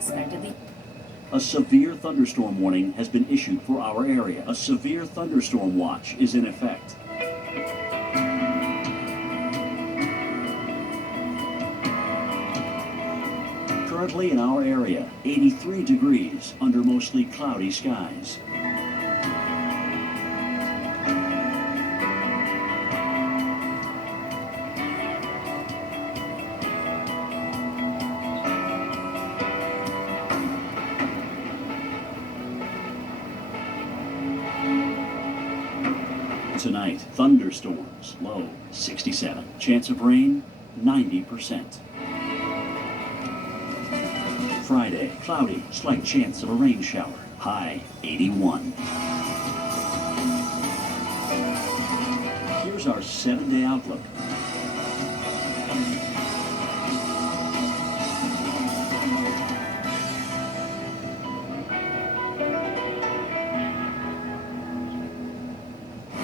unexpectedly. A severe thunderstorm warning has been issued for our area. A severe thunderstorm watch is in effect. Currently in our area, 83 degrees under mostly cloudy skies. Tonight, thunderstorms, low 67. Chance of rain, 90%. Friday, cloudy, slight chance of a rain shower, high 81. Here's our 7-day outlook.